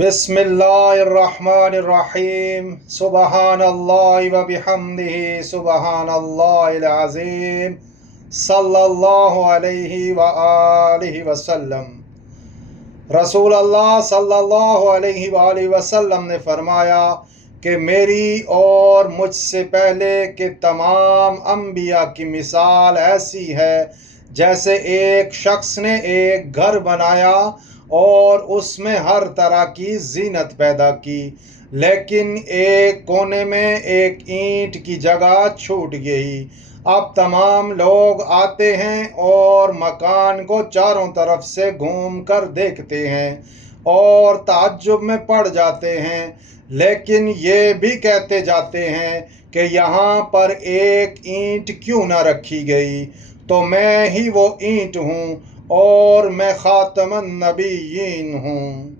बिस्मिल्लाहिर्रहमानिर्रहीम सुबहानल्लाहि व बिहम्दिही सुबहानल्लाहिल अज़ीम सल्लल्लाहु अलैहि व आलिहि वसल्लम। रसूल अल्लाह सल्लल्लाहु अलैहि व आलिहि वसल्लम ने फरमाया कि मेरी और मुझसे पहले के तमाम अंबिया की मिसाल ऐसी है जैसे एक शख्स ने एक घर बनाया और उसमें हर तरह की जीनत पैदा की, लेकिन एक कोने में एक ईंट की जगह छूट गई। अब तमाम लोग आते हैं और मकान को चारों तरफ से घूम कर देखते हैं और ताज्जुब में पड़ जाते हैं, लेकिन ये भी कहते जाते हैं कि यहाँ पर एक ईंट क्यों न रखी गई। तो मैं ही वो ईंट हूँ और मैं खातमुन नबिय्यीन हूँ।